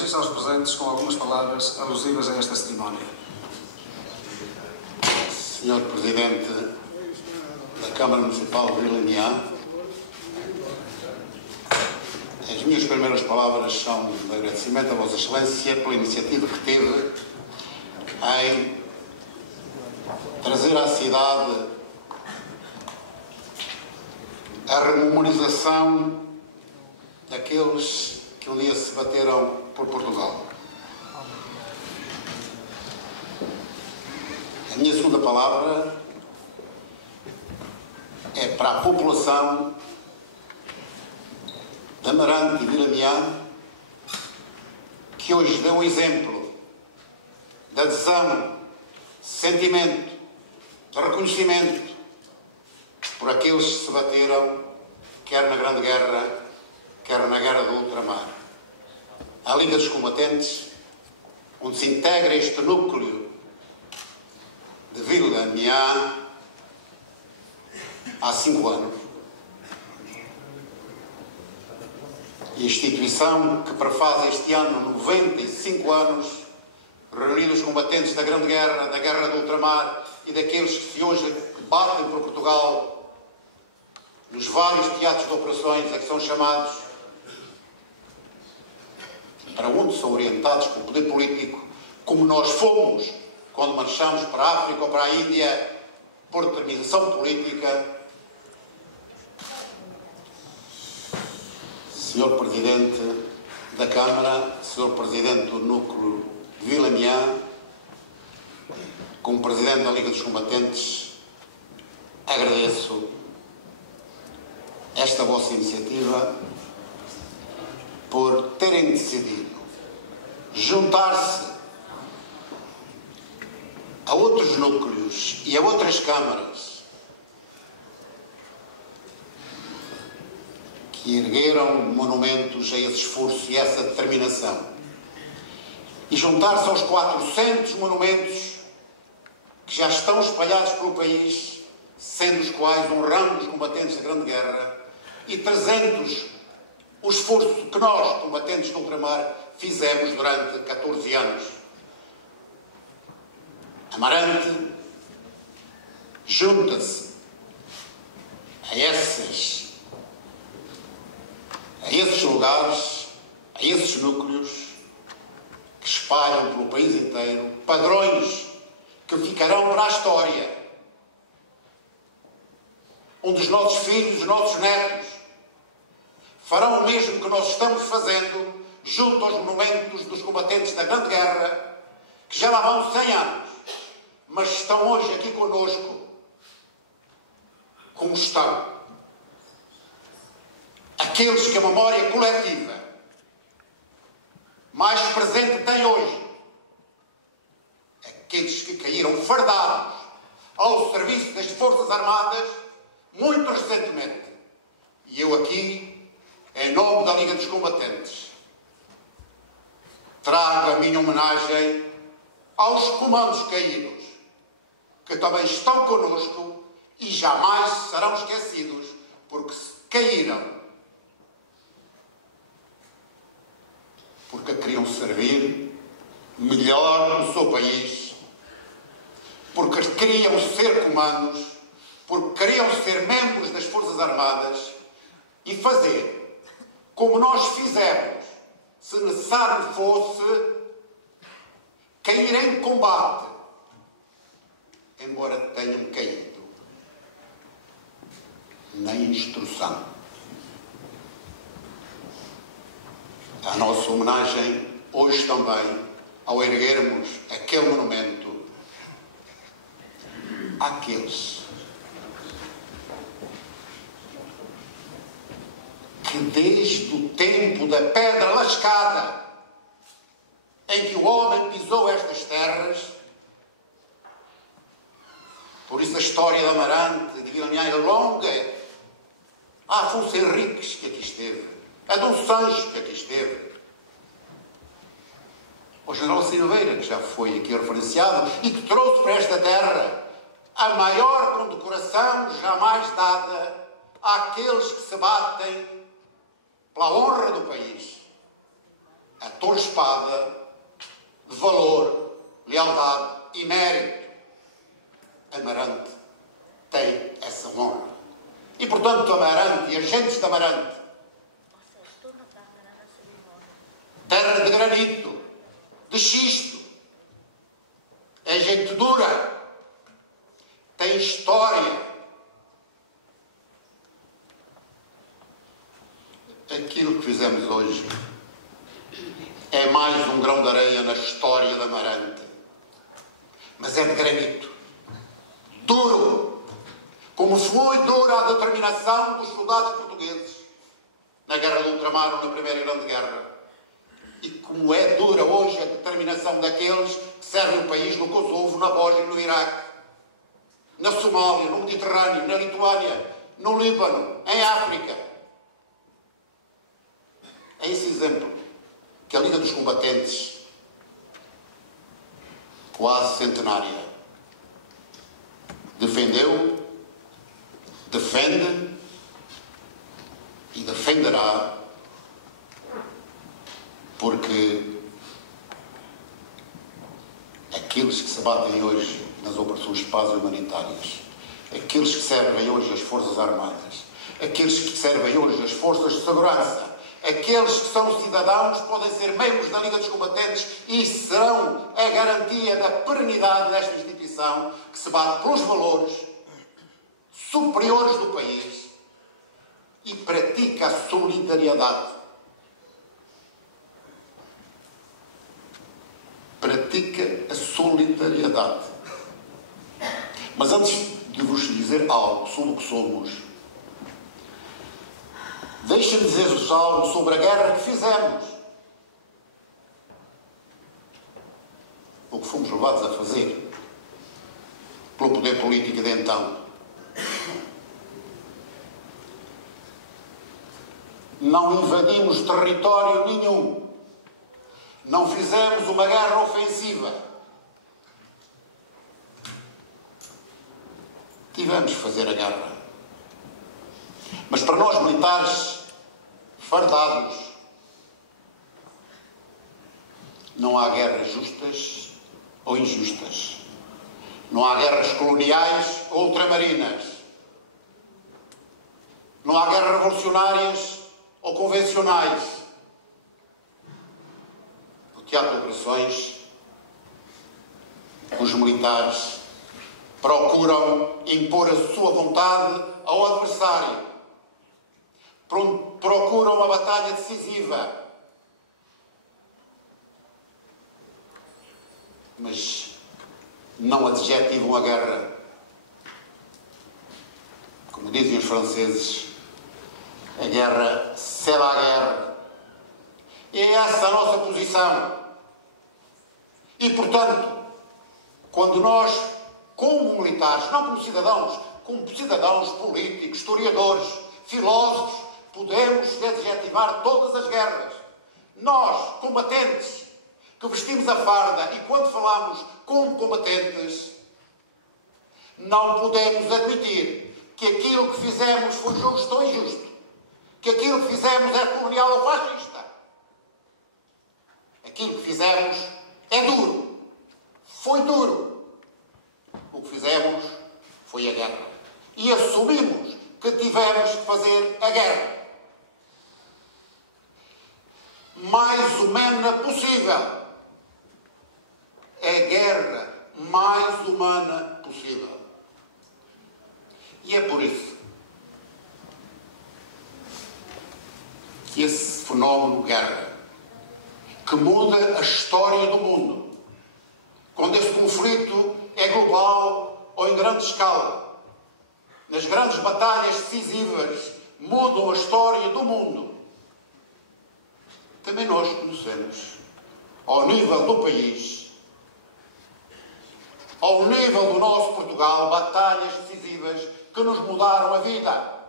registro aos presentes com algumas palavras alusivas a esta cerimónia. Senhor Presidente da Câmara Municipal de Vila Miã, as minhas primeiras palavras são de agradecimento a Vossa Excelência pela iniciativa que teve em trazer à cidade a rememorização daqueles que um dia se bateram por Portugal. A minha segunda palavra é para a população de Amarante e Vila Miã, que hoje deu um exemplo de adesão, de sentimento, de reconhecimento por aqueles que se bateram, quer na Grande Guerra, quer na Guerra do Ultramar. A Liga dos Combatentes, onde se integra este núcleo de Vila Miã há 5 anos. Instituição que prefaz este ano 95 anos, reunindo os combatentes da Grande Guerra, da Guerra do Ultramar e daqueles que hoje batem por Portugal nos vários teatros de operações a que são chamados, para onde são orientados pelo poder político, como nós fomos quando marchamos para a África ou para a Índia por determinação política. Senhor Presidente da Câmara, Senhor Presidente do Núcleo de Vila Miã, como Presidente da Liga dos Combatentes, agradeço esta vossa iniciativa por terem decidido juntar-se a outros núcleos e a outras câmaras que ergueram monumentos a esse esforço e essa determinação, e juntar-se aos 400 monumentos que já estão espalhados pelo país, sendo os quais honramos os combatentes da Grande Guerra, e 300 o esforço que nós, combatentes do ultramar, fizemos durante 14 anos. Amarante junta-se a esses lugares, a esses núcleos que espalham pelo país inteiro padrões que ficarão para a história, onde os nossos filhos, os nossos netos farão o mesmo que nós estamos fazendo junto aos monumentos dos combatentes da Grande Guerra, que já lá vão 100 anos, mas estão hoje aqui conosco como estão aqueles que a memória coletiva mais presente tem hoje, aqueles que caíram fardados ao serviço das Forças Armadas muito recentemente. E eu aqui, em nome da Liga dos Combatentes, trago a minha homenagem aos comandos caídos, que também estão conosco e jamais serão esquecidos, porque caíram porque queriam servir melhor o seu país, porque queriam ser comandos, porque queriam ser membros das Forças Armadas e fazer como nós fizemos, se necessário fosse, cair em combate, embora tenham caído na instrução. A nossa homenagem hoje também, ao erguermos aquele monumento àqueles que desde o tempo da pedra lascada em que o homem pisou estas terras, por isso a história de Amarante, de Vila Miã é longa. Há Afonso Henriques que aqui esteve, a Dom Sancho que aqui esteve, o general Silveira, que já foi aqui referenciado e que trouxe para esta terra a maior condecoração jamais dada àqueles que se batem pela honra do país. a torre-espada de valor, lealdade e mérito. Amarante tem essa honra. E, portanto, Amarante e as gentes de Amarante, terra de granito, de xisto, é gente dura, tem história. Aquilo que fizemos hoje é mais um grão de areia na história de Amarante. Mas é de granito. Duro. Como foi dura a determinação dos soldados portugueses na Guerra do Ultramar ou na Primeira Grande Guerra. E como é dura hoje a determinação daqueles que servem o país no Kosovo, na Bósnia, no Iraque, na Somália, no Mediterrâneo, na Lituânia, no Líbano, em África. É esse exemplo que a Liga dos Combatentes, quase centenária, defendeu, defende e defenderá, porque aqueles que se batem hoje nas operações de paz humanitárias, aqueles que servem hoje as Forças Armadas, aqueles que servem hoje as Forças de Segurança, aqueles que são cidadãos podem ser membros da Liga dos Combatentes e serão a garantia da perenidade desta instituição que se bate pelos valores superiores do país e pratica a solidariedade. Pratica a solidariedade. Mas antes de vos dizer algo sobre o que somos, deixem-me dizer-vos algo sobre a guerra que fizemos. O que fomos levados a fazer pelo poder político de então. Não invadimos território nenhum. Não fizemos uma guerra ofensiva. Tivemos que fazer a guerra. Mas para nós militares fardados, não há guerras justas ou injustas. Não há guerras coloniais ou ultramarinas. Não há guerras revolucionárias ou convencionais. No teatro de operações, os militares procuram impor a sua vontade ao adversário. Procuram uma batalha decisiva. Mas não adjetivam a guerra. Como dizem os franceses, a guerra, c'est la guerre. E é essa a nossa posição. E, portanto, quando nós, como militares, não como cidadãos políticos, historiadores, filósofos, podemos adjetivar todas as guerras. Nós, combatentes, que vestimos a farda e quando falamos como combatentes, não podemos admitir que aquilo que fizemos foi justo ou injusto, que aquilo que fizemos é colonial ou fascista. Aquilo que fizemos é duro. Foi duro. O que fizemos foi a guerra. E assumimos que tivemos que fazer a guerra mais humana possível. A guerra mais humana possível. E é por isso que esse fenómeno guerra, que muda a história do mundo, quando esse conflito é global ou em grande escala, nas grandes batalhas decisivas, mudam a história do mundo. Também nós conhecemos, ao nível do país, ao nível do nosso Portugal, batalhas decisivas que nos mudaram a vida.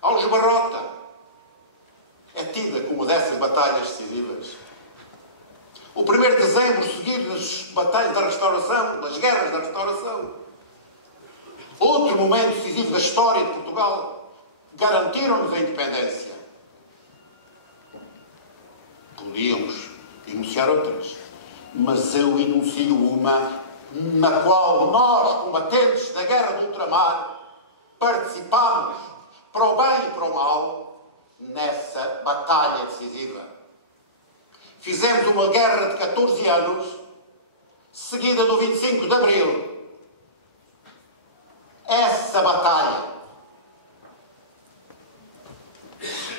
Aljubarrota é tida como dessas batalhas decisivas. O 1º de dezembro, seguido das batalhas da Restauração, das guerras da Restauração. Outro momento decisivo da história de Portugal. Garantiram-nos a independência. Podíamos enunciar outras, mas eu enuncio uma na qual nós, combatentes da Guerra do Ultramar, participámos para o bem e para o mal nessa batalha decisiva. Fizemos uma guerra de 14 anos, seguida do 25 de Abril. Essa batalha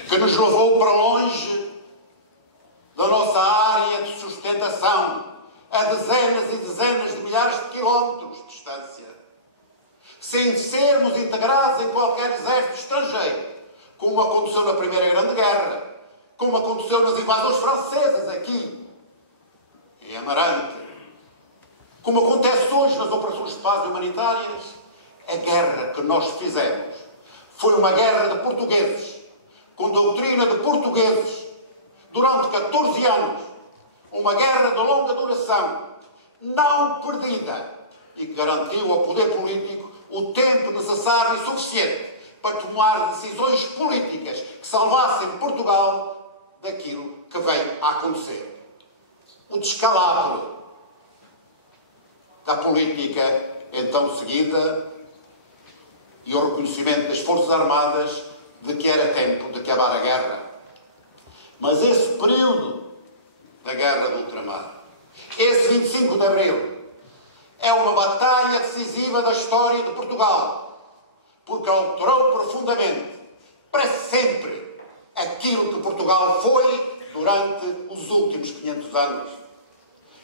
que nos levou para longe da nossa área de sustentação, a dezenas e dezenas de milhares de quilómetros de distância, sem sermos integrados em qualquer exército estrangeiro, como aconteceu na Primeira Grande Guerra, como aconteceu nas invasões francesas aqui, em Amarante, como acontece hoje nas operações de paz humanitárias. A guerra que nós fizemos foi uma guerra de portugueses, com doutrina de portugueses, durante 14 anos, uma guerra de longa duração, não perdida, e que garantiu ao poder político o tempo necessário e suficiente para tomar decisões políticas que salvassem Portugal daquilo que veio a acontecer. O descalabro da política então seguida e o reconhecimento das Forças Armadas de que era tempo de acabar a guerra. Mas esse período da Guerra do Ultramar, esse 25 de Abril, é uma batalha decisiva da história de Portugal, porque alterou profundamente, para sempre, aquilo que Portugal foi durante os últimos 500 anos.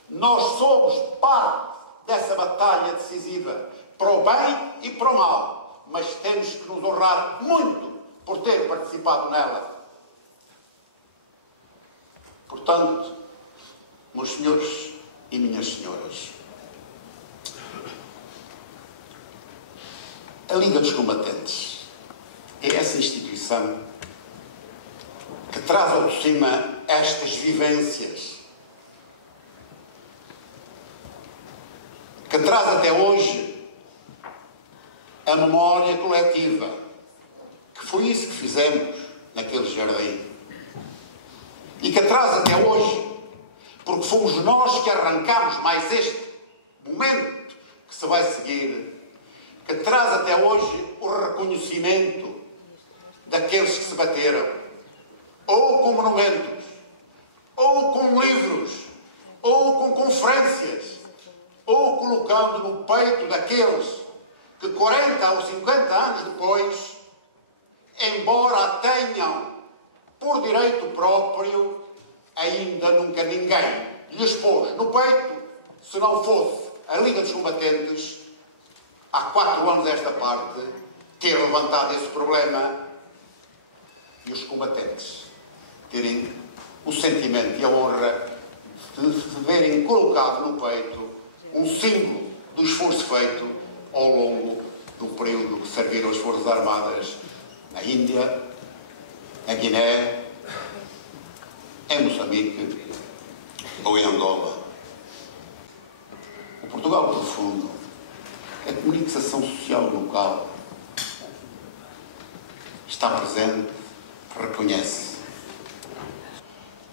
Nós somos parte dessa batalha decisiva, para o bem e para o mal, mas temos que nos honrar muito por ter participado nela. Portanto, meus senhores e minhas senhoras, a Liga dos Combatentes é essa instituição que traz ao de cima estas vivências, que traz até hoje a memória coletiva, que foi isso que fizemos naquele jardim, e que traz até hoje, porque fomos nós que arrancámos mais este momento que se vai seguir, que traz até hoje o reconhecimento daqueles que se bateram, ou com monumentos, ou com livros, ou com conferências, ou colocando no peito daqueles que 40 ou 50 anos depois, embora tenham por direito próprio, ainda nunca ninguém lhes pôs no peito, se não fosse a Liga dos Combatentes, há 4 anos esta parte, ter levantado esse problema e os combatentes terem o sentimento e a honra de terem colocado no peito um símbolo do esforço feito ao longo do período que serviram as Forças Armadas na Índia, na Guiné, em Moçambique ou em Angola. O Portugal profundo, a comunicação social local está presente, reconhece.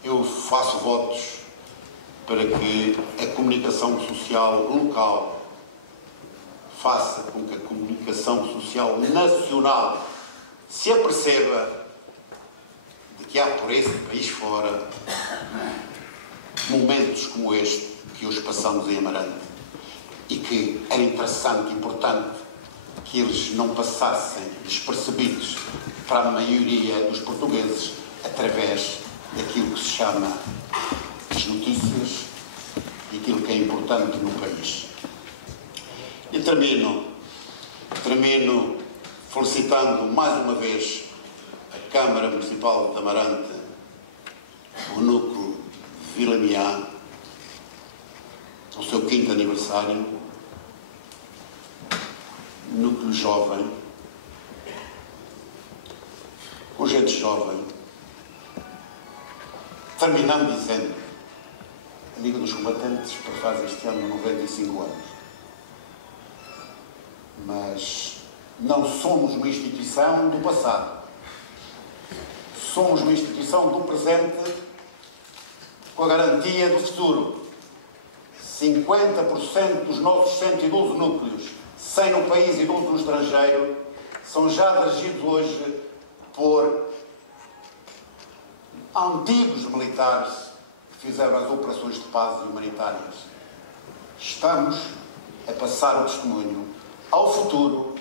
Eu faço votos para que a comunicação social local faça com que a comunicação social nacional se aperceba de que há por esse país fora momentos como este que hoje passamos em Amarante, e que era interessante e importante que eles não passassem despercebidos para a maioria dos portugueses através daquilo que se chama as notícias e aquilo que é importante no país. E termino felicitando mais uma vez a Câmara Municipal de Amarante, o núcleo de Vila Miá, o seu 5º aniversário, núcleo jovem, com gente jovem, terminando dizendo: a Liga dos Combatentes faz este ano 95 anos. Mas não somos uma instituição do passado. Somos uma instituição do presente com a garantia do futuro. 50% dos nossos 112 núcleos, 100 no país e 12 no estrangeiro, são já dirigidos hoje por antigos militares que fizeram as operações de paz e humanitárias. Estamos a passar o testemunho ao futuro,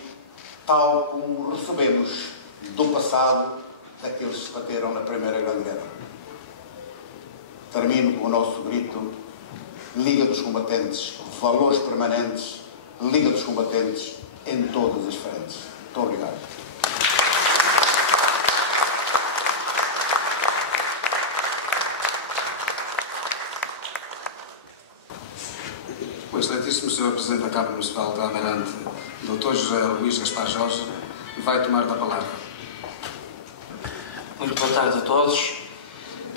tal como recebemos do passado daqueles que se bateram na Primeira Grande Guerra. Termino com o nosso grito: Liga dos Combatentes, valores permanentes, Liga dos Combatentes em todas as frentes. Muito obrigado. O excelentíssimo Sr. Presidente da Câmara Municipal de Amarante, Dr. José Luís Gaspar Jorge, vai tomar da palavra. Muito boa tarde a todos.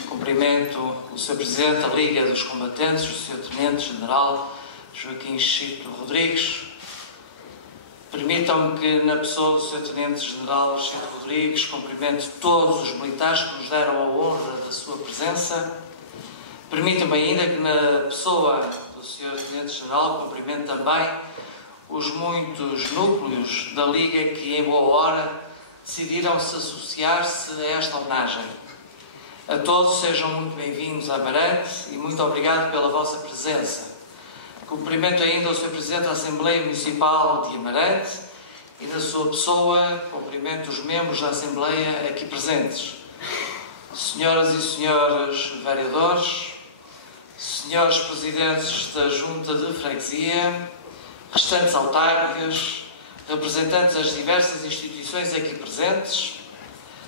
Cumprimento o Sr. Presidente da Liga dos Combatentes, o Sr. Tenente-General Joaquim Chico Rodrigues. Permitam-me que, na pessoa do Sr. Tenente-General Chico Rodrigues, cumprimente todos os militares que nos deram a honra da sua presença. Permitam-me ainda que, na pessoa do Sr. Tenente-General, cumprimente também os muitos núcleos da Liga que, em boa hora, decidiram-se associar-se a esta homenagem. A todos sejam muito bem-vindos a Amarante e muito obrigado pela vossa presença. Cumprimento ainda o Sr. Presidente da Assembleia Municipal de Amarante e, na sua pessoa, cumprimento os membros da Assembleia aqui presentes. Senhoras e senhores vereadores, senhores presidentes da Junta de Freguesia, restantes autárquicas, representantes das diversas instituições aqui presentes,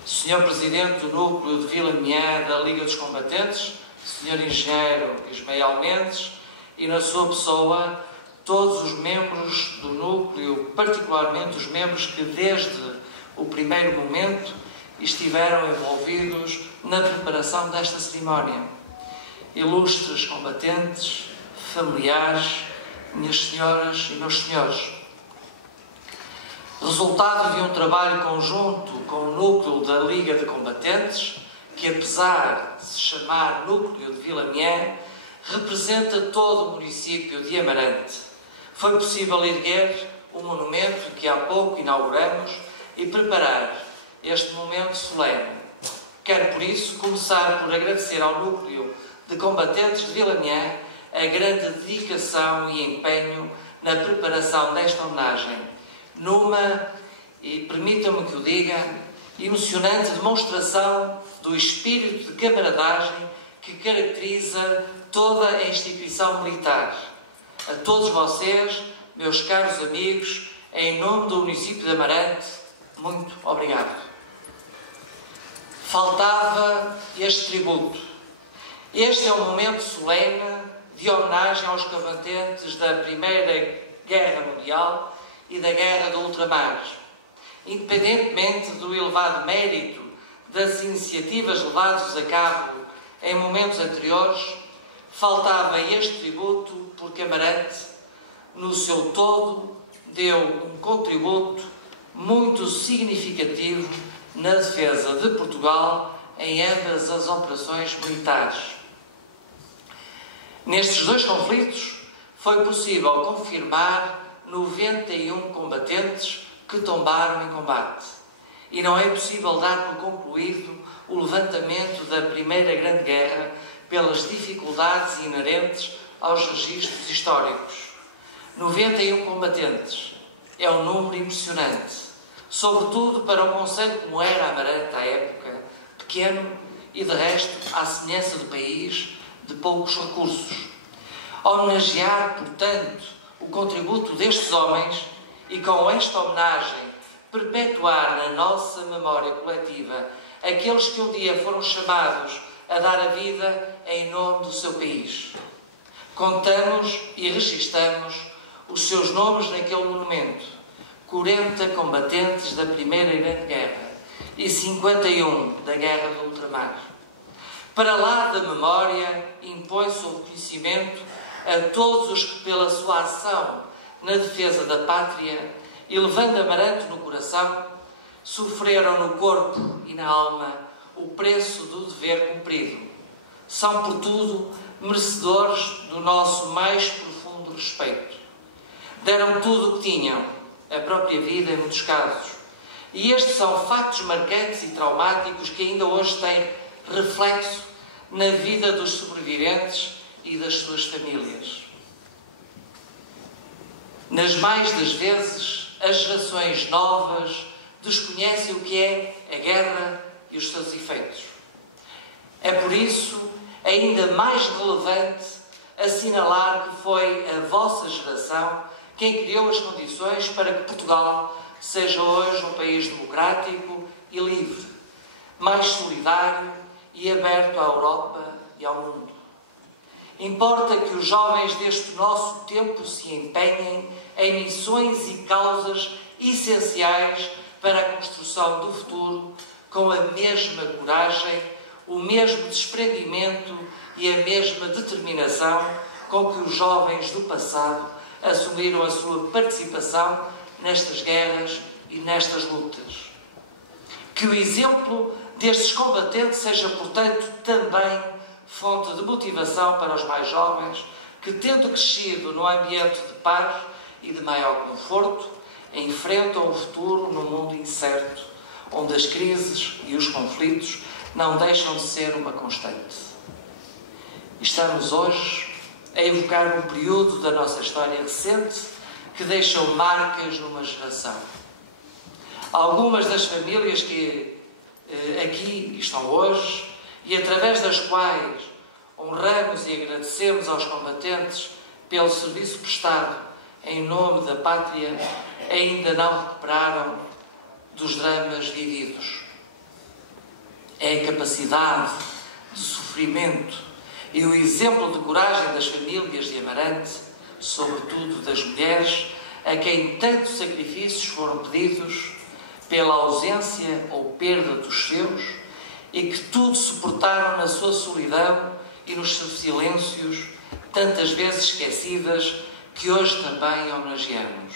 Sr. Presidente do Núcleo de Vila Miã da Liga dos Combatentes, Sr. Engenheiro Ismael Mendes, e na sua pessoa, todos os membros do Núcleo, particularmente os membros que desde o primeiro momento estiveram envolvidos na preparação desta cerimónia. Ilustres combatentes, familiares, minhas senhoras e meus senhores. Resultado de um trabalho conjunto com o núcleo da Liga de Combatentes, que apesar de se chamar Núcleo de Vila Miã, representa todo o município de Amarante. Foi possível erguer o monumento que há pouco inauguramos e preparar este momento solene. Quero, por isso, começar por agradecer ao Núcleo de Combatentes de Vila Miã a grande dedicação e empenho na preparação desta homenagem, numa, e permitam-me que o diga, emocionante demonstração do espírito de camaradagem que caracteriza toda a instituição militar. A todos vocês, meus caros amigos, em nome do município de Amarante, muito obrigado. Faltava este tributo. Este é um momento solene de homenagem aos combatentes da Primeira Guerra Mundial e da Guerra do Ultramar. Independentemente do elevado mérito das iniciativas levadas a cabo em momentos anteriores, faltava este tributo porque Amarante, no seu todo, deu um contributo muito significativo na defesa de Portugal em ambas as operações militares. Nestes dois conflitos, foi possível confirmar 91 combatentes que tombaram em combate. E não é possível dar por concluído o levantamento da Primeira Grande Guerra pelas dificuldades inerentes aos registros históricos. 91 combatentes é um número impressionante, sobretudo para um concelho como era Amarante à época, pequeno e, de resto, à semelhança do país, de poucos recursos. Homenagear, portanto, o contributo destes homens e, com esta homenagem, perpetuar na nossa memória coletiva aqueles que um dia foram chamados a dar a vida em nome do seu país. Contamos e registamos os seus nomes naquele monumento: 40 combatentes da Primeira Grande Guerra e 51 da Guerra do Ultramar. Para lá da memória, impõe-se o reconhecimento a todos os que, pela sua ação na defesa da pátria e levando Amarante no coração, sofreram no corpo e na alma o preço do dever cumprido. são, por tudo, merecedores do nosso mais profundo respeito. Deram tudo o que tinham, a própria vida em muitos casos. E estes são factos marcantes e traumáticos que ainda hoje têm reflexo na vida dos sobreviventes e das suas famílias. Nas mais das vezes, as gerações novas desconhecem o que é a guerra e os seus efeitos. É por isso ainda mais relevante assinalar que foi a vossa geração quem criou as condições para que Portugal seja hoje um país democrático e livre, mais solidário e aberto à Europa e ao mundo. Importa que os jovens deste nosso tempo se empenhem em missões e causas essenciais para a construção do futuro com a mesma coragem, o mesmo desprendimento e a mesma determinação com que os jovens do passado assumiram a sua participação nestas guerras e nestas lutas. Que o exemplo destes combatentes seja, portanto, também fonte de motivação para os mais jovens que, tendo crescido num ambiente de paz e de maior conforto, enfrentam o futuro num mundo incerto, onde as crises e os conflitos não deixam de ser uma constante. Estamos hoje a evocar um período da nossa história recente que deixou marcas numa geração. Algumas das famílias que aqui estão hoje e através das quais honramos e agradecemos aos combatentes pelo serviço prestado em nome da pátria, ainda não recuperaram dos dramas vividos. É a capacidade de sofrimento e o exemplo de coragem das famílias de Amarante, sobretudo das mulheres, a quem tantos sacrifícios foram pedidos pela ausência ou perda dos seus e que tudo suportaram na sua solidão e nos seus silêncios, tantas vezes esquecidas, que hoje também homenageamos.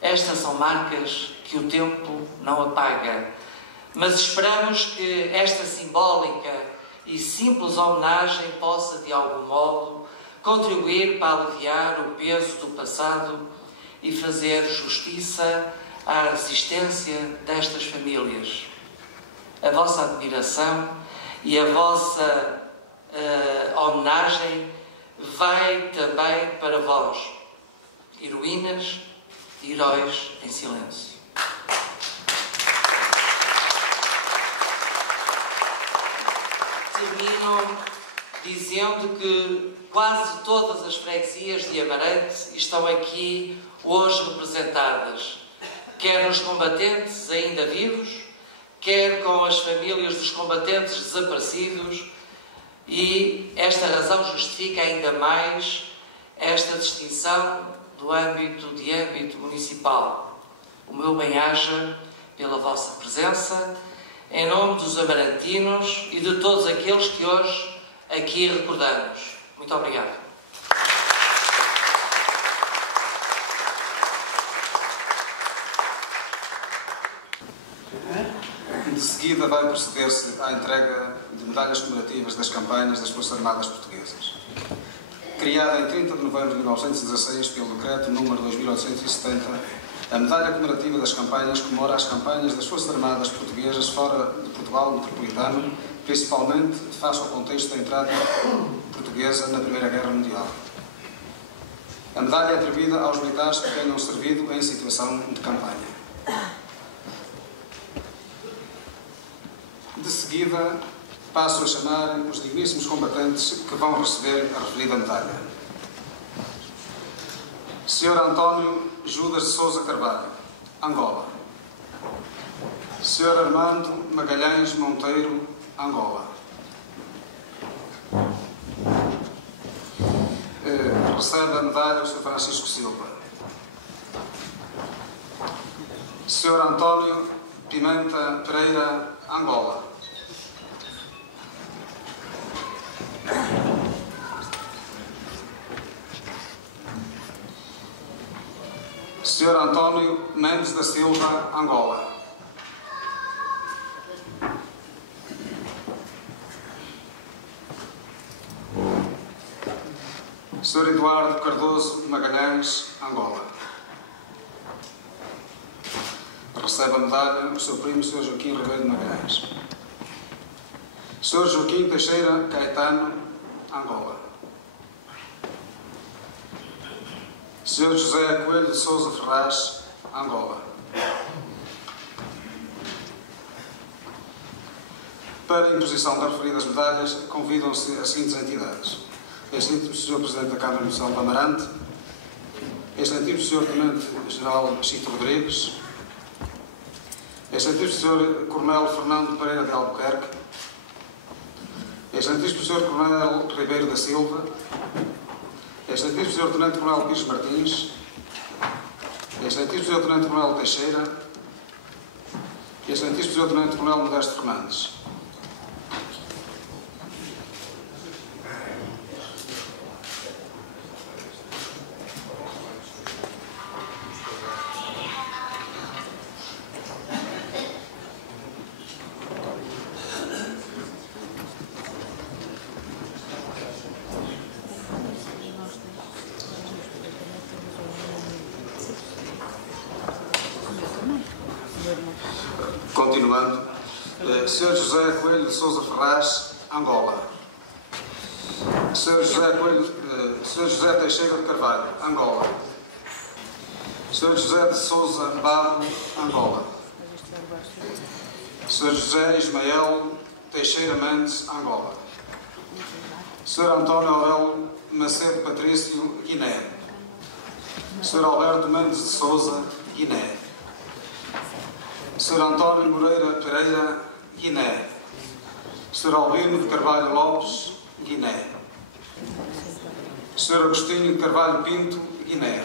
Estas são marcas que o tempo não apaga, mas esperamos que esta simbólica e simples homenagem possa, de algum modo, contribuir para aliviar o peso do passado e fazer justiça à resistência destas famílias. A vossa admiração e a vossa homenagem vai também para vós, heroínas e heróis em silêncio. Termino dizendo que quase todas as freguesias de Amarante estão aqui hoje representadas, quer nos combatentes ainda vivos, quer com as famílias dos combatentes desaparecidos, e esta razão justifica ainda mais esta distinção do âmbito municipal. O meu bem-aja pela vossa presença, em nome dos amarantinos e de todos aqueles que hoje aqui recordamos. Muito obrigado. De seguida vai proceder-se à entrega de medalhas comemorativas das campanhas das Forças Armadas Portuguesas. Criada em 30 de novembro de 1916 pelo Decreto número 2870, a medalha comemorativa das campanhas comemora as campanhas das Forças Armadas Portuguesas fora de Portugal metropolitano, principalmente face ao contexto da entrada portuguesa na Primeira Guerra Mundial. A medalha é atribuída aos militares que tenham servido em situação de campanha. De seguida, passo a chamar os digníssimos combatentes que vão receber a referida medalha. Sr. António Judas de Sousa Carvalho, Angola. Sr. Armando Magalhães Monteiro, Angola. Recebe a medalha o Sr. Francisco Silva. Sr. António Pimenta Pereira, Angola. Sr. António Mendes da Silva, Angola. Sr. Eduardo Cardoso Magalhães, Angola. Recebe a medalha o seu primo, Sr. Joaquim Ribeiro de Magalhães. Sr. Joaquim Teixeira Caetano, Angola. Sr. José Coelho de Sousa Ferraz, Angola. Para a imposição das referidas medalhas, convidam-se as seguintes entidades: Excelentíssimo Sr. Presidente da Câmara Municipal de Amarante, Excelentíssimo Sr. Tenente-General Chito Rodrigues, Excelentíssimo Sr. Coronel Fernando Pereira de Albuquerque, Excelentíssimo Sr. Coronel Ribeiro da Silva, Excelentíssimo Sr. Tenente-Coronel Pires Martins, Excelentíssimo Sr. Tenente-Coronel Teixeira, Excelentíssimo Sr. Tenente-Coronel Modesto Fernandes. Continuando, Sr. José Coelho de Sousa Ferraz, Angola. Sr. José Teixeira de Carvalho, Angola. Sr. José de Sousa Barro, Angola. Sr. José Ismael Teixeira Mendes, Angola. Sr. António Aurélio Macedo Patrício, Guiné. Sr. Alberto Mendes de Sousa, Guiné. Sr. António Moreira Pereira, Guiné. Sr. Albino de Carvalho Lopes, Guiné. Sr. Agostinho de Carvalho Pinto, Guiné.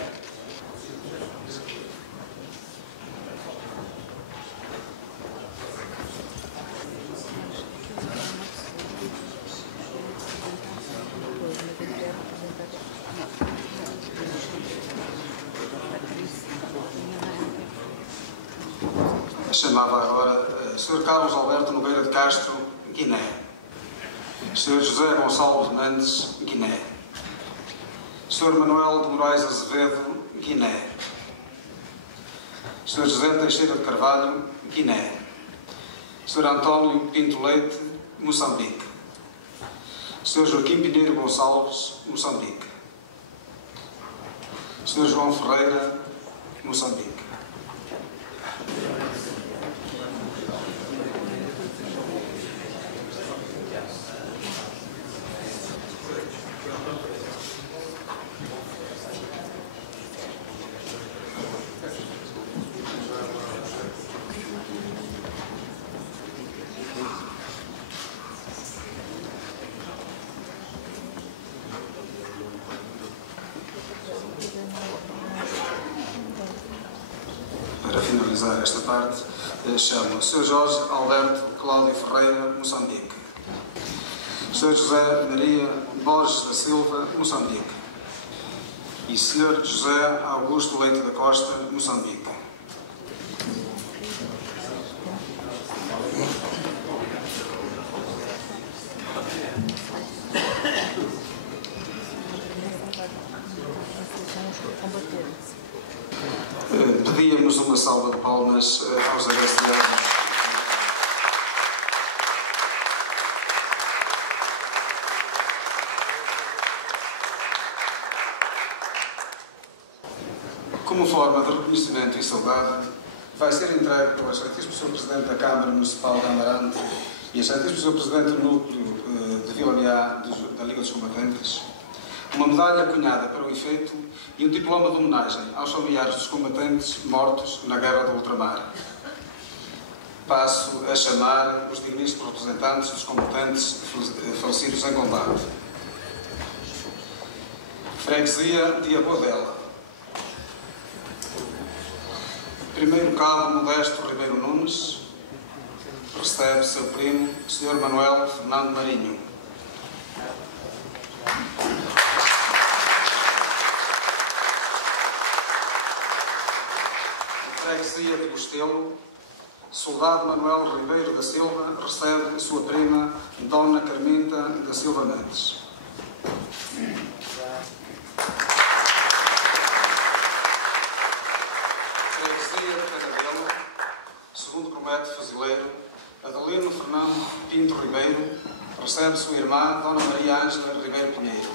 Chamava agora Sr. Carlos Alberto Nogueira de Castro, Guiné. Sr. José Gonçalves Mendes, Guiné. Sr. Manuel de Moraes Azevedo, Guiné. Sr. José Teixeira de Carvalho, Guiné. Sr. António Pinto Leite, Moçambique. Sr. Joaquim Pinheiro Gonçalves, Moçambique. Sr. João Ferreira, Moçambique. Para finalizar esta parte, chamo o Sr. Jorge Alberto Cláudio Ferreira, Moçambique. Sr. José Maria Borges da Silva, Moçambique. E Sr. José Augusto Leite da Costa, Moçambique. Pedíamos uma salva de palmas aos agraciados. Como forma de reconhecimento e saudade, vai ser entregue pelo Excelentíssimo Sr. Presidente da Câmara Municipal de Amarante e Excelentíssimo Sr. Presidente do Núcleo de Vila Meá da Liga dos Combatentes uma medalha cunhada para o efeito e um diploma de homenagem aos familiares dos combatentes mortos na Guerra do Ultramar. Passo a chamar os digníssimos representantes dos combatentes falecidos em combate. Freguesia de Aboadela. Primeiro Cabo Modesto Ribeiro Nunes recebe seu primo, Sr. Manuel Fernando Marinho. Freguesia de Bostelo, Soldado Manuel Ribeiro da Silva recebe sua prima, Dona Carmita da Silva Mendes. Ribeiro recebe sua irmã, Dona Maria Ângela Ribeiro Pinheiro.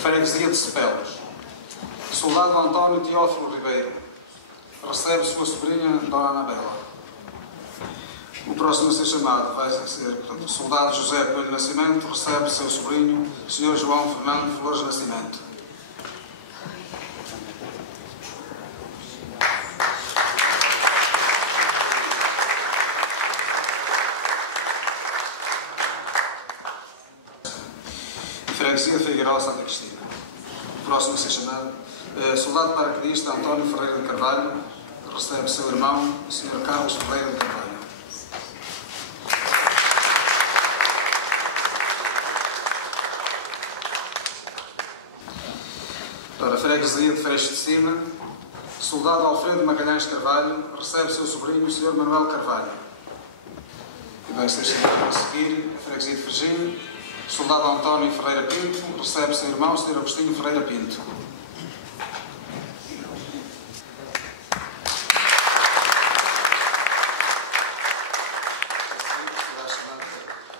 Freguesia de Cepelos. Soldado António Teófilo Ribeiro recebe sua sobrinha, Dona Anabela. O próximo a ser chamado vai ser, portanto, o soldado José Coelho Nascimento recebe seu sobrinho, Sr. João Fernando Flores Nascimento. Freguesia de Figueiró, Santa Cristina. O próximo a ser chamado, soldado paraquedista António Ferreira de Carvalho recebe seu irmão, o Sr. Carlos Ferreira de Carvalho. Para a Freguesia de Freixo de Cima, soldado Alfredo Magalhães Carvalho recebe seu sobrinho, o Sr. Manuel Carvalho. E vai ser chamado a seguir a Freguesia de Virgínia, soldado António Ferreira Pinto recebe seu irmão, o Sr. Agostinho Ferreira Pinto.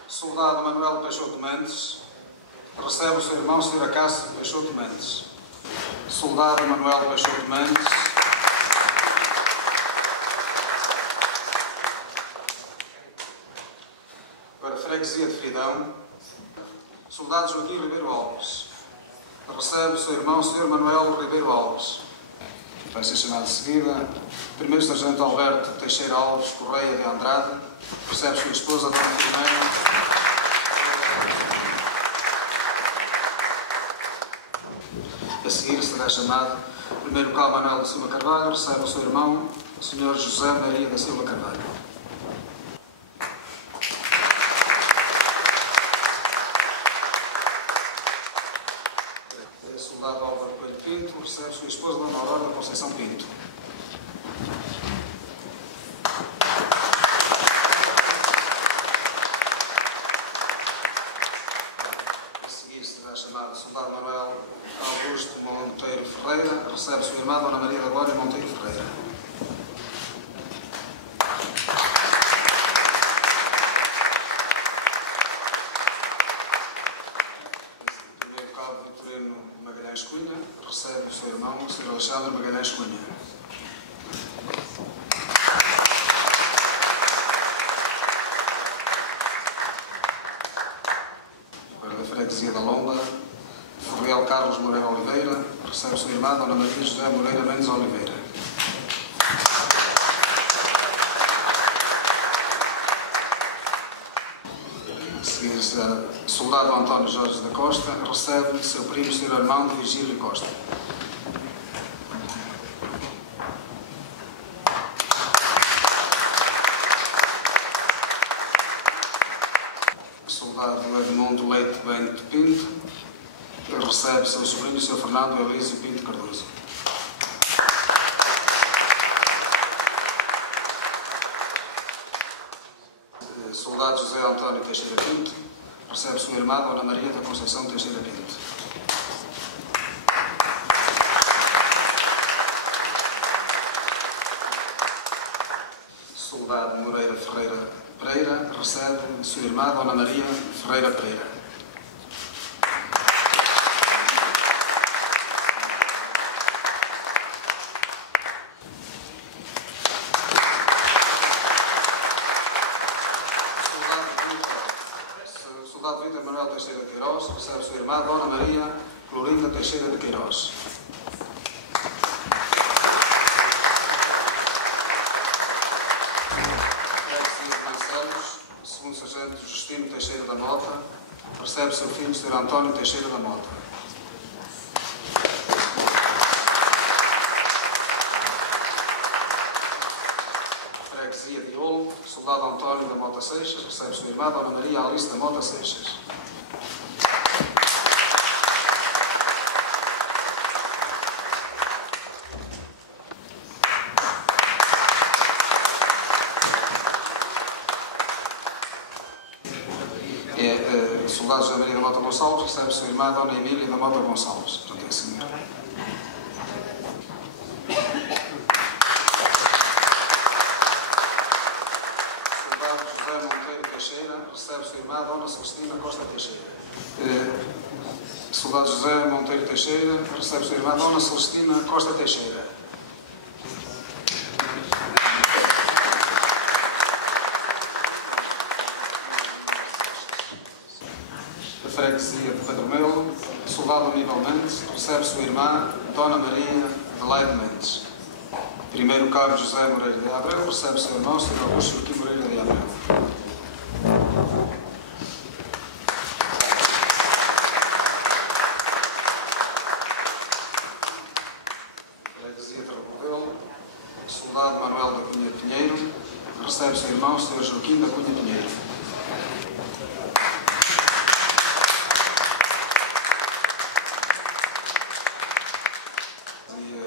Soldado Manuel Peixoto Mendes recebe o seu irmão, o Sr. Acácio Peixoto Mendes. Soldado Manuel Peixoto Mendes para a Freguesia de Fridão, soldado Joaquim Ribeiro Alves recebe o seu irmão, o Sr. Manuel Ribeiro Alves. Vai ser chamado de seguida primeiro sargento Alberto Teixeira Alves Correia de Andrade recebe sua esposa, Dona Filomena. A seguir será chamado o primeiro Cal Manuel da Silva Carvalho recebe o seu irmão, o Sr. José Maria da Silva Carvalho. Soldado Álvaro Coelho Pinto recebe sua esposa, Dona Aurora da Conceição Pinto. A seguir será chamado o soldado Manuel Augusto Monteiro Ferreira recebe sua irmã, Dona Maria da Glória Monteiro Ferreira. Cunha recebe o seu irmão, o Sr. Alexandre Magalhães Cunha. Para a Freguesia da Lomba, Ferreal Carlos Moreira Oliveira recebe sua irmã, Dona Maria José Moreira Mendes Oliveira. A seguir será soldado António Jorge da Costa recebe seu primo, Sr. Armando Virgílio Costa. Soldado Edmundo Leite Bento Pinto recebe seu sobrinho, Sr. Fernando Elísio Pinto Cardoso. Soldado José António Teixeira Pinto recebe sua irmã, Dona Maria da Conceição Teixeira Pinto. Soldado Moreira Ferreira Pereira recebe sua irmã, Dona Maria Ferreira Pereira. Soldado Vitor Manuel Teixeira de Queiroz recebe sua irmã, Dona Maria Clorinda Teixeira de Queiroz. Freguesia de Mancelos, segundo sargento Justino Teixeira da Mota recebe seu filho, Sr. António Teixeira da Mota. Freguesia de Olmo, soldado António da Mota Seixas recebe sua irmã, Dona Maria Alice da Mota Seixas. Soldado José Maria da Mota Gonçalves recebe sua irmã, Dona Emília da Mota Gonçalves. Portanto, é assim. Dona Celestina Costa Teixeira. Soldado José Monteiro Teixeira recebe sua irmã Dona Celestina Costa Teixeira. Da freguesia de Pedro Melo, soldado Aníbal Mendes recebe sua irmã Dona Maria Adelaide Mendes. Primeiro Cabo José Moreira de Abreu recebe seu irmão Sr. Augusto Joaquim Moreira de Abreu. Soldado Manuel da Cunha Pinheiro recebe seu irmão Sr. Joaquim da Cunha Pinheiro.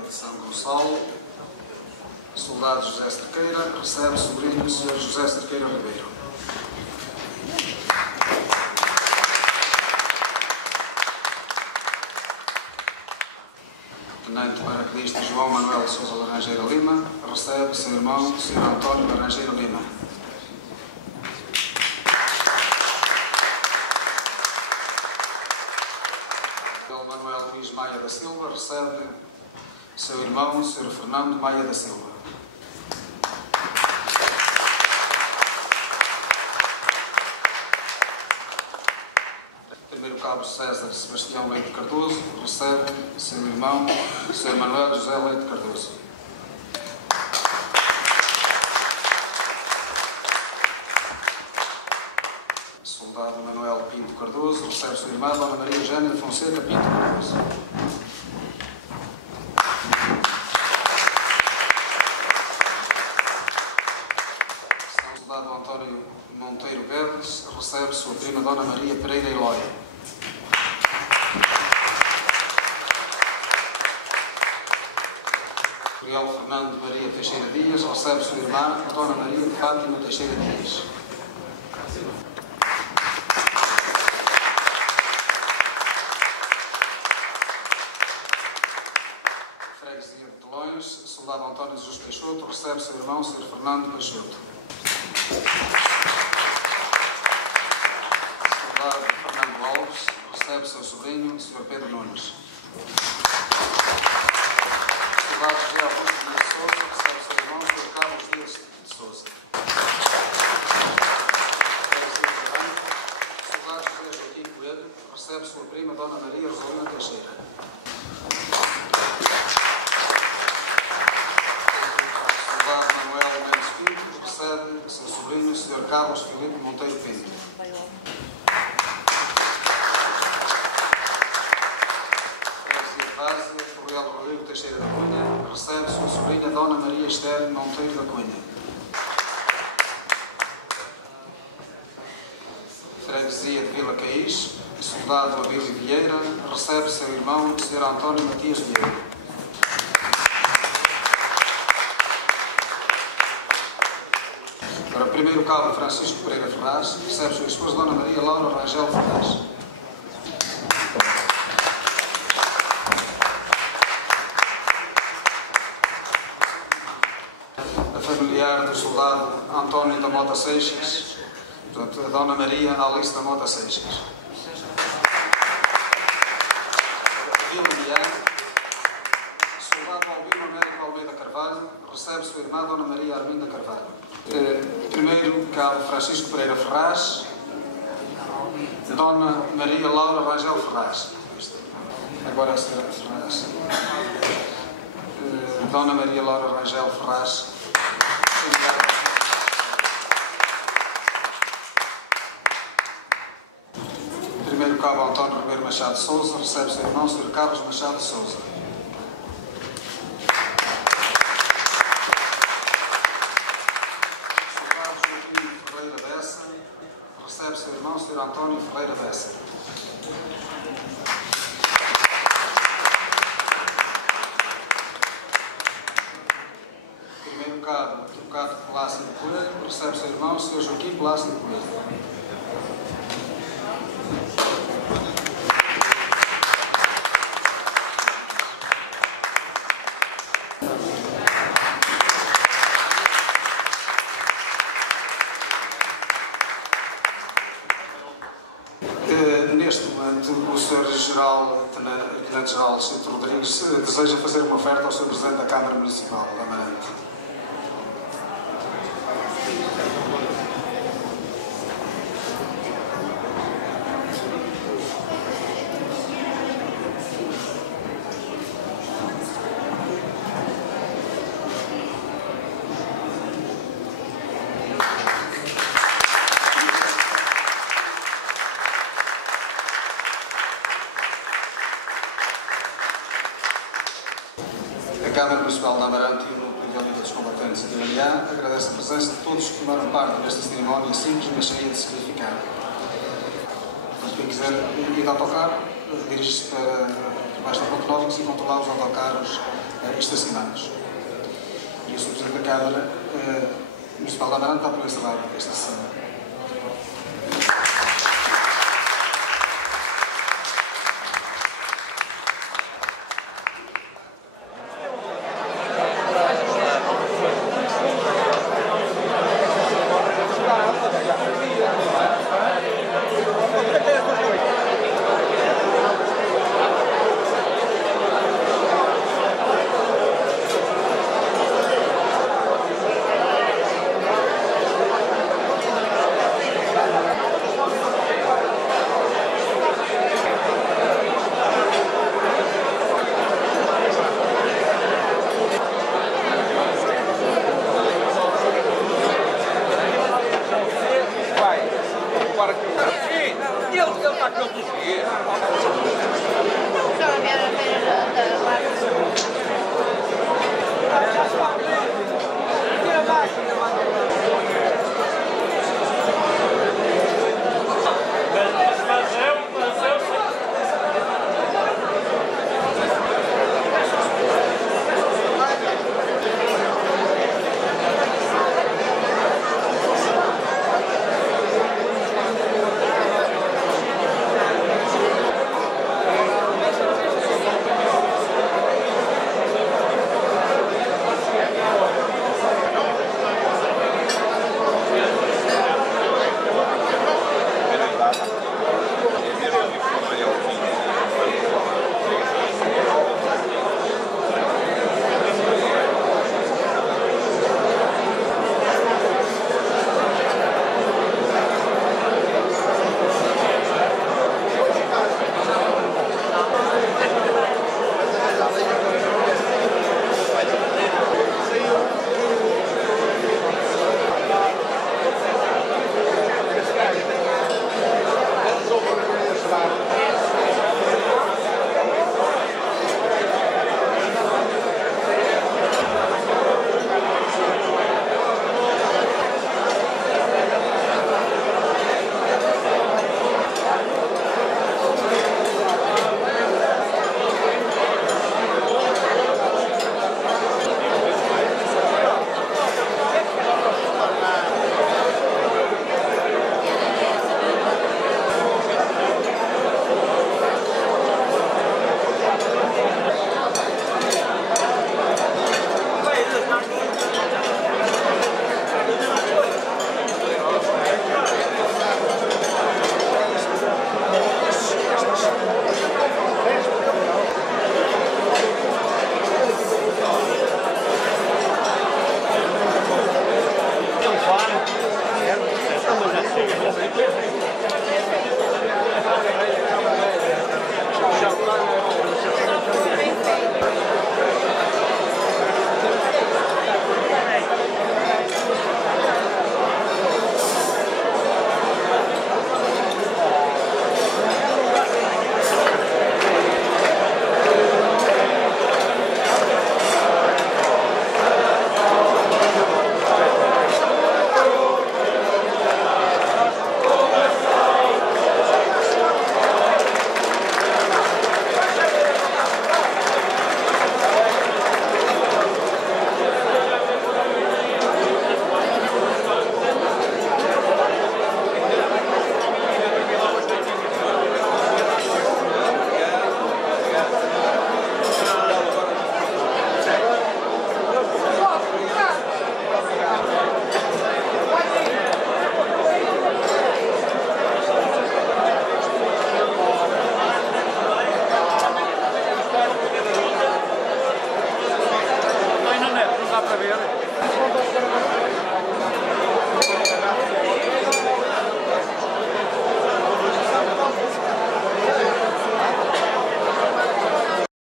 De São Gonçalo, soldado José Cerqueira recebe sobrinho Sr. José Cerqueira Ribeiro. Tenente paraquedista João Manuel Sousa Laranjeira Lima recebe seu irmão Sr. António Laranjeira Lima. Manuel Luís Maia da Silva recebe seu irmão Sr. Fernando Maia da Silva. Primeiro Cabo César Sebastião Leite Cardoso recebe seu irmão Sr. Manuel José Leite Cardoso. Soldado Manuel Pinto Cardoso recebe sua irmã Dona Maria Eugênia Fonseca Pinto Cardoso. Soldado António Monteiro Guedes recebe sua prima Dona Maria Pereira Eloia. Coronel Fernando Maria Teixeira Dias recebe sua irmã Dona Maria de Fátima Teixeira Dias. Freguesia de Telões, soldado António Jesus Peixoto recebe seu irmão Sr. Fernando Peixoto. Soldado Fernando Alves recebe seu sobrinho Sr. Pedro Nunes. Soldado José Augusto Dias Sousa recebe seu irmão Sr. Carlos Dias de Sousa. Soldado José Joaquim Coelho recebe sua prima Dona Maria Rosalina Teixeira. Soldado Manuel Mendes Pinto recebe seu sobrinho Sr. Carlos Filipe Monteiro Pinto. Coronel Rodrigo Teixeira da Cunha recebe sua sobrinha Dona Maria Esther Monteiro da Cunha. Freguesia de Vila Caís, soldado Abílio Vieira recebe seu irmão Sr. António Matias Vieira. Para primeiro Cabo Francisco Pereira Ferraz recebe sua esposa Dona Maria Laura Rangel Ferraz. Familiar do soldado António da Mota Seixas, portanto, a Dona Maria Alice da Mota Seixas. Vila Mian, soldado Albino Américo Almeida Carvalho, recebe sua irmã Dona Maria Arminda Carvalho. Primeiro Cabo Francisco Pereira Ferraz, Dona Maria Laura Rangel Ferraz. Agora a senhora Ferraz. Dona Maria Laura Rangel Ferraz. Primeiro Cabo António Ribeiro Machado de Sousa recebe seu irmão Sr. Carlos Machado de Sousa. Soldado Joaquim Ferreira Bessa recebe seu irmão Sr. António Ferreira Bessa. Primeiro Cabo Trocado Plácido Coelho recebe seu irmão Sr. Joaquim Plácido Coelho. Diretor-Geral, Tenente-Geral Cito Rodrigues, deseja fazer uma oferta ao Sr. Presidente da Câmara Municipal de Amarante. A Câmara Municipal de Amarante e o Núcleo de Ajuda dos Combatentes de Iraniá agradece a presença de todos que tomaram parte nesta cerimónia simples, mas cheia de significado. Quem quiser ir de autocarro, dirige-se para baixo da Ponte Nova, que se encontram lá os autocarros estacionados. E o Sr. Presidente da Câmara Municipal de Amarante está por encerrar esta sessão.